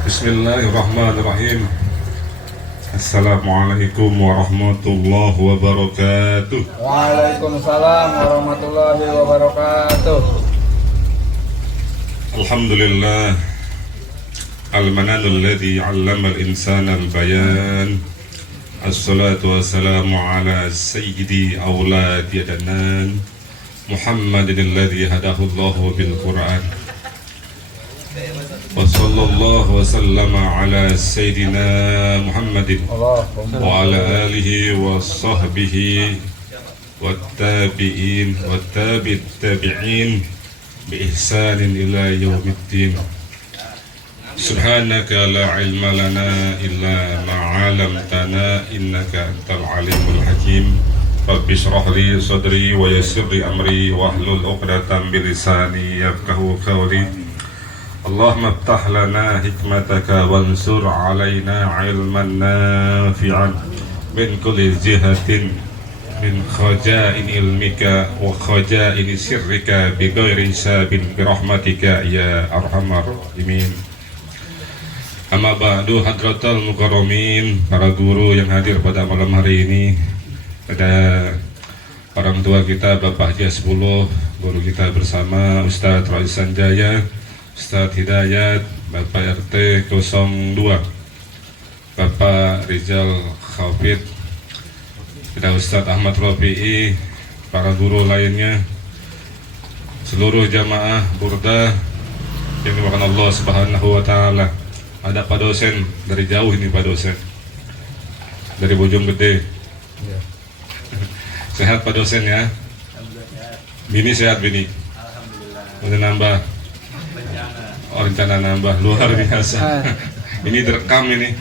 Bismillahirrahmanirrahim. Assalamualaikum warahmatullahi wabarakatuh. Waalaikumsalam warahmatullahi wabarakatuh. Alhamdulillah al-mananul ladzi 'allama al-insana al-bayan. Assalatu wassalamu ala sayyidi awladi adnan Muhammadin alladzi hadahu Allahu bil Qur'an. Wa sallallahu wa sallama ala sayyidina Muhammadin wa ala alihi wa sahbihi wa tabi'in wa tabi'it tabi'in bi ihsanin ila yaumiddin. Subhanaka la ilma lana illa ma 'allamtana innaka antal alimul hakim. Rabbi shrah li sadri wa yassir li amri wahlul 'uqdatam min lisani yafqahu qawli. Allahumma iftah lana hikmataka wansur 'alaina 'ilman nafi'an min kulli jihatin min khajain ilmika wa khajain sirrika bi ghairi hisabin bi rahmatika ya arhamar rahimin. Amma ba'du, hadratal mukarramin, para guru yang hadir pada malam hari ini, ada orang tua kita Bapak Haji 10, guru kita bersama Ustadz Rais Sanjaya, Ustadz Hidayat, Bapak RT 02, Bapak Rizal Khafid, ada Ustadz Ahmad Rafi'i, para guru lainnya, seluruh jamaah Burda yang dimakan Allah Subhanahu wa Ta'ala. Ada Pak dosen dari jauh ini, Pak dosen dari Bojonggede. Sehat Pak dosen ya? Bini sehat bini? Udah nambah? Oh, rencana nambah, luar biasa. Ini direkam ini.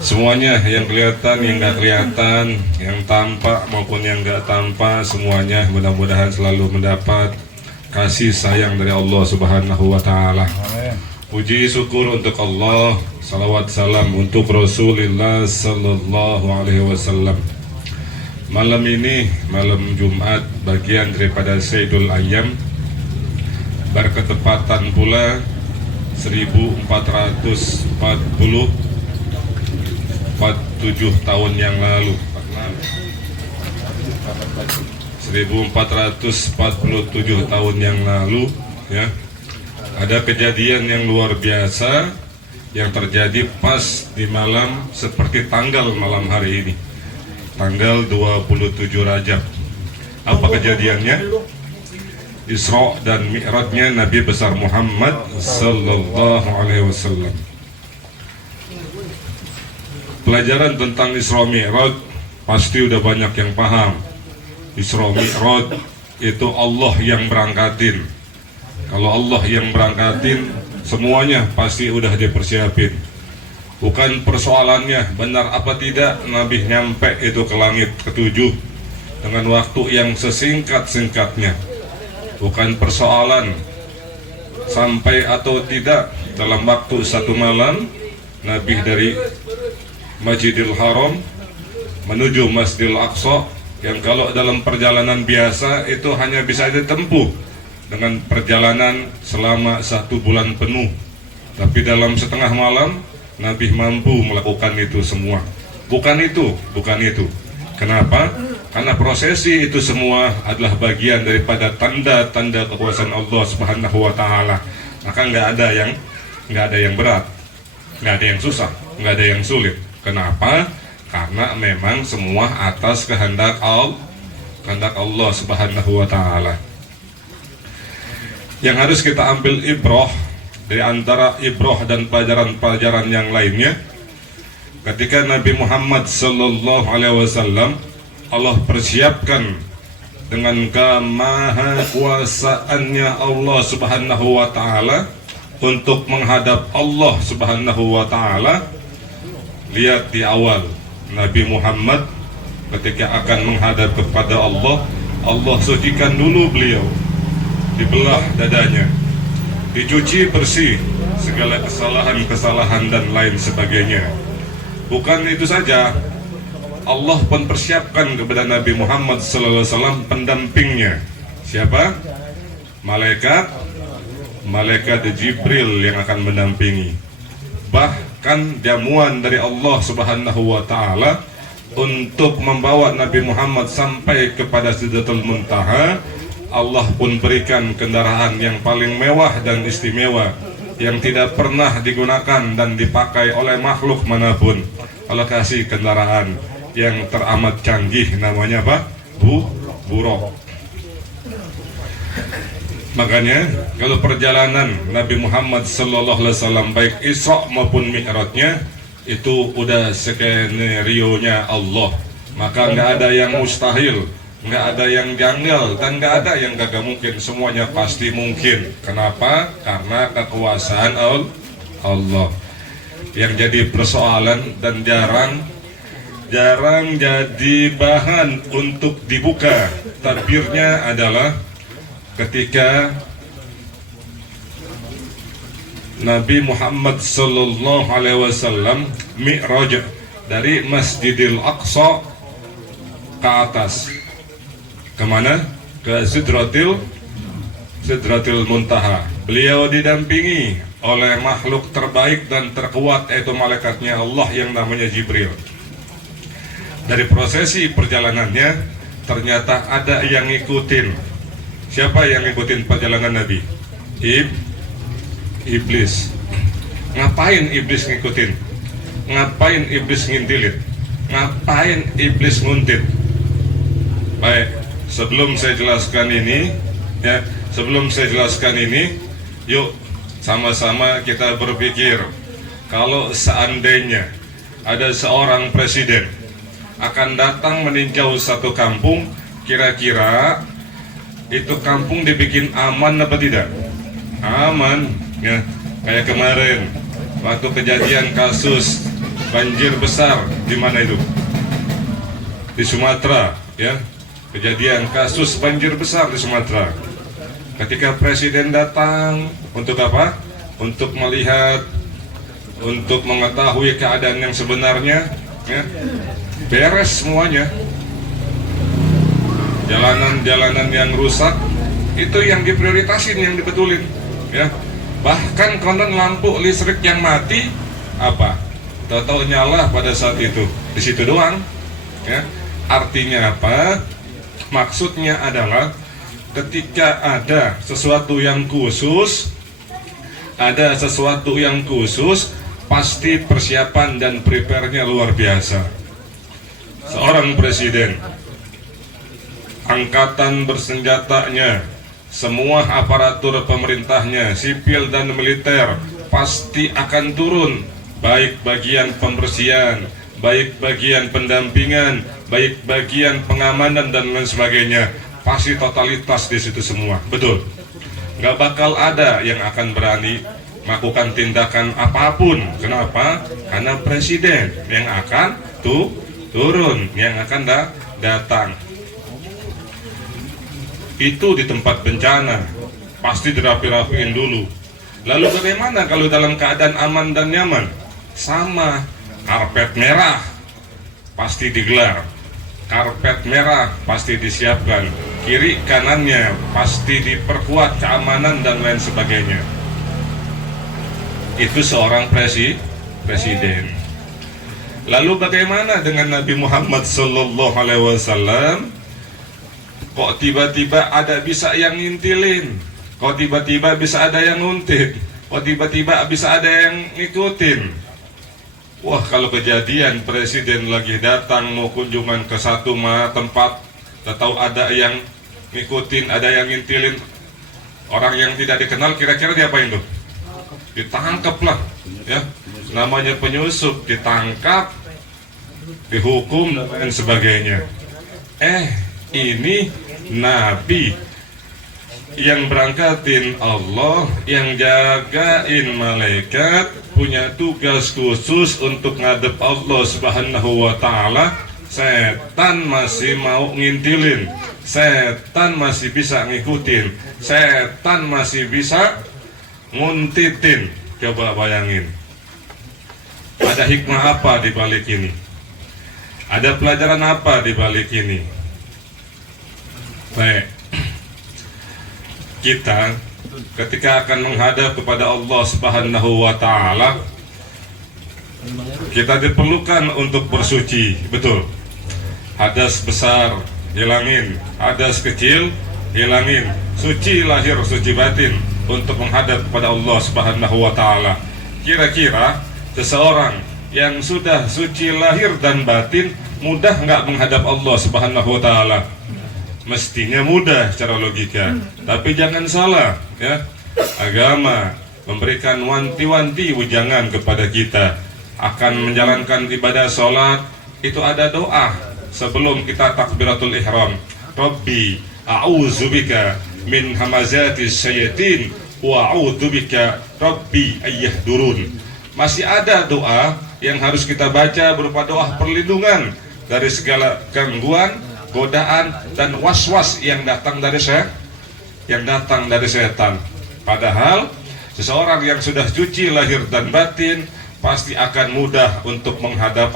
Semuanya yang kelihatan, yang nggak kelihatan, yang tampak maupun yang nggak tampak, semuanya mudah-mudahan selalu mendapat kasih sayang dari Allah Subhanahu wa Ta'ala. Puji syukur untuk Allah, salawat salam untuk Rasulullah Sallallahu Alaihi Wasallam. Malam ini, malam Jumat, bagian daripada Sayyidul Ayyam, berketepatan pula 1447 tahun yang lalu. 1447 tahun yang lalu, ya, ada kejadian yang luar biasa yang terjadi pas di malam seperti malam hari ini, tanggal 27 Rajab. Apa kejadiannya? Isra dan Mi'rajnya Nabi besar Muhammad Sallallahu Alaihi Wasallam. Pelajaran tentang Isra Mi'raj pasti udah banyak yang paham. Isra Mi'raj itu Allah yang berangkatin. Kalau Allah yang berangkatin, semuanya pasti udah dipersiapin. Bukan persoalannya benar apa tidak Nabi nyampe itu ke langit ketujuh dengan waktu yang sesingkat-singkatnya. Bukan persoalan sampai atau tidak dalam waktu satu malam Nabi dari Masjidil Haram menuju Masjidil Aqsa, yang kalau dalam perjalanan biasa itu hanya bisa ditempuh dengan perjalanan selama 1 bulan penuh. Tapi dalam setengah malam Nabi mampu melakukan itu semua. Bukan itu. Kenapa? Karena prosesi itu semua adalah bagian daripada tanda-tanda kekuasaan Allah Subhanahu wa Ta'ala. Maka nggak ada yang berat, nggak ada yang susah, nggak ada yang sulit. Kenapa? Karena memang semua atas kehendak Allah Subhanahu wa Ta'ala. Yang harus kita ambil ibrah dari antara ibrah dan pelajaran-pelajaran yang lainnya, ketika Nabi Muhammad Sallallahu Alaihi Wasallam Allah persiapkan dengan kemahakuasaannya Allah Subhanahu wa Ta'ala untuk menghadap Allah Subhanahu wa Ta'ala. Lihat di awal Nabi Muhammad ketika akan menghadap kepada Allah, Allah sucikan dulu beliau, dibelah dadanya, dicuci bersih segala kesalahan dan lain sebagainya. Bukan itu saja, Allah pun persiapkan kepada Nabi Muhammad SAW pendampingnya. Siapa? Malaikat malaikat Jibril yang akan mendampingi. Bahkan jamuan dari Allah Subhanahu wa taala untuk membawa Nabi Muhammad sampai kepada Sidratul Muntaha, Allah pun berikan kendaraan yang paling mewah dan istimewa yang tidak pernah digunakan dan dipakai oleh makhluk manapun. Allah kasih kendaraan yang teramat canggih, namanya apa? Buraq. Makanya kalau perjalanan Nabi Muhammad sallallahu alaihi wasallam baik Isra maupun Mi'rajnya itu udah skenario-nya Allah. Maka nggak ada yang mustahil, nggak ada yang janggal, dan nggak ada yang gagal mungkin. Semuanya pasti mungkin. Kenapa? Karena kekuasaan Allah. Yang jadi persoalan dan jarang jadi bahan untuk dibuka tabirnya adalah ketika Nabi Muhammad sallallahu alaihi wasallam mi'raj dari Masjidil Aqsa ke atas. Kemana? Ke Sidratil Muntaha. Beliau didampingi oleh makhluk terbaik dan terkuat, yaitu malaikatnya Allah yang namanya Jibril. Dari prosesi perjalanannya ternyata ada yang ngikutin. Siapa yang ngikutin perjalanan Nabi? Iblis. Ngapain iblis ngikutin? Ngapain iblis ngintilin? Ngapain iblis nguntit? Baik, sebelum saya jelaskan ini, yuk sama-sama kita berpikir, kalau seandainya ada seorang presiden akan datang meninjau satu kampung, kira-kira itu kampung dibikin aman apa tidak? Aman, ya. Kayak kemarin waktu kejadian kasus banjir besar di mana itu? Di Sumatera, ya. Kejadian kasus banjir besar di Sumatera. Ketika presiden datang untuk apa? Untuk melihat, untuk mengetahui keadaan yang sebenarnya, ya. Beres semuanya. Jalanan-jalanan yang rusak itu yang diprioritasin, yang dibetulin, ya. Bahkan konon lampu listrik yang mati apa? Tahu-tahu nyala pada saat itu. Di situ doang, ya. Artinya apa? Maksudnya adalah ketika ada sesuatu yang khusus, pasti persiapan dan prepare-nya luar biasa. Seorang presiden, angkatan bersenjatanya, semua aparatur pemerintahnya, sipil dan militer, pasti akan turun, baik bagian pembersihan, baik bagian pendampingan, baik bagian pengamanan dan lain sebagainya. Pasti totalitas di situ semua, betul. Nggak bakal ada yang akan berani melakukan tindakan apapun. Kenapa? Karena presiden yang akan turun, yang akan datang. Itu di tempat bencana pasti dirapi-rapiin dulu. Lalu bagaimana kalau dalam keadaan aman dan nyaman? Sama, karpet merah pasti digelar, karpet merah pasti disiapkan, kiri kanannya pasti diperkuat keamanan dan lain sebagainya. Itu seorang presiden. Lalu bagaimana dengan Nabi Muhammad sallallahu alaihi wasallam? Kok tiba-tiba ada bisa yang ngintilin? Kok tiba-tiba bisa ada yang nguntit? Kok tiba-tiba bisa ada yang ngikutin? Wah, kalau kejadian presiden lagi datang mau kunjungan ke satu tempat, atau ada yang ngikutin, ada yang ngintilin orang yang tidak dikenal, kira-kira diapain tuh? Ditangkap lah, ya. Namanya penyusup, ditangkap, dihukum dan lain sebagainya. Ini Nabi yang berangkatin Allah, yang jagain malaikat, punya tugas khusus untuk ngadep Allah Subhanahu wa ta'ala. Setan masih mau ngintilin, setan masih bisa ngikutin, setan masih bisa nguntitin. Coba bayangin, ada hikmah apa di balik ini? Ada pelajaran apa di balik ini? Baik, kita ketika akan menghadap kepada Allah Subhanahu wa taala, kita diperlukan untuk bersuci, betul. Hadas besar hilangin, hadas kecil hilangin, suci lahir, suci batin untuk menghadap kepada Allah Subhanahu wa taala. Kira-kira seseorang yang sudah suci lahir dan batin mudah nggak menghadap Allah Subhanahu wa taala? Mestinya mudah secara logika, tapi jangan salah ya. Agama memberikan wanti-wanti wejangan kepada kita akan menjalankan ibadah sholat. Itu ada doa sebelum kita takbiratul ihram. Rabbi a'udzubika min hamazatis syayatin wa a'udzubika rabbi ayyahdurun. Masih ada doa yang harus kita baca berupa doa perlindungan dari segala gangguan, godaan dan was-was yang datang dari setan. Padahal seseorang yang sudah suci lahir dan batin pasti akan mudah untuk menghadap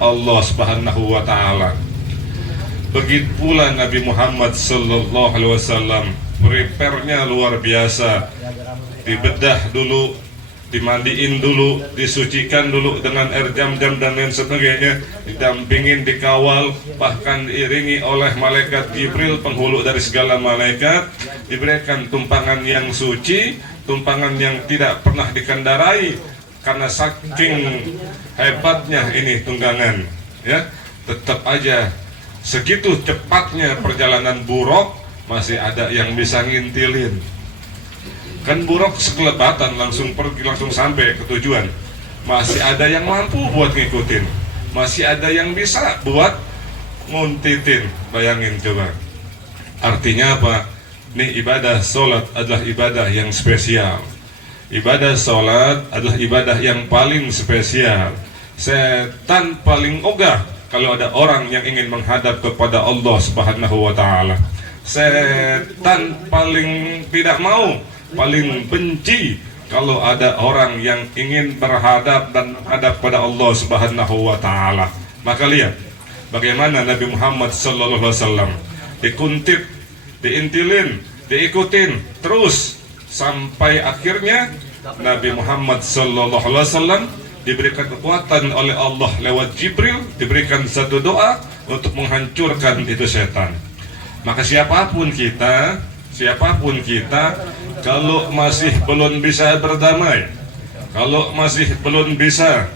Allah Subhanahu wa taala. Begitu pula Nabi Muhammad sallallahu alaihi wasallam, prepare-nya luar biasa. Dibedah dulu, dimandiin dulu, disucikan dulu dengan air jam-jam dan lain sebagainya, didampingin, dikawal, bahkan diiringi oleh malaikat Jibril, penghulu dari segala malaikat, diberikan tumpangan yang suci, tumpangan yang tidak pernah dikendarai karena saking hebatnya ini tunggangan, ya. Tetap aja segitu cepatnya perjalanan buruk masih ada yang bisa ngintilin. Kan buruk sekelebatan langsung pergi, langsung sampai ke tujuan. Masih ada yang mampu buat ngikutin, masih ada yang bisa buat nguntitin. Bayangin coba. Artinya apa? Nih, ibadah sholat adalah ibadah yang spesial. Ibadah sholat adalah ibadah yang paling spesial. Setan paling ogah kalau ada orang yang ingin menghadap kepada Allah Subhanahu wa taala. Setan paling tidak mau, paling benci kalau ada orang yang ingin berhadap dan menghadap pada Allah Subhanahu wa taala. Maka lihat bagaimana Nabi Muhammad sallallahu alaihi wasallam dikuntip, diintilin, diikutin terus sampai akhirnya Nabi Muhammad sallallahu alaihi wasallam diberikan kekuatan oleh Allah lewat Jibril, diberikan satu doa untuk menghancurkan itu setan. Maka siapapun kita, kalau masih belum bisa berdamai, kalau masih belum bisa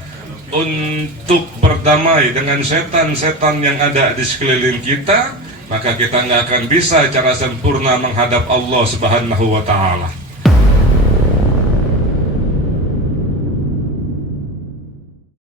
untuk berdamai dengan setan-setan yang ada di sekeliling kita, maka kita nggak akan bisa secara sempurna menghadap Allah Subhanahu wa taala.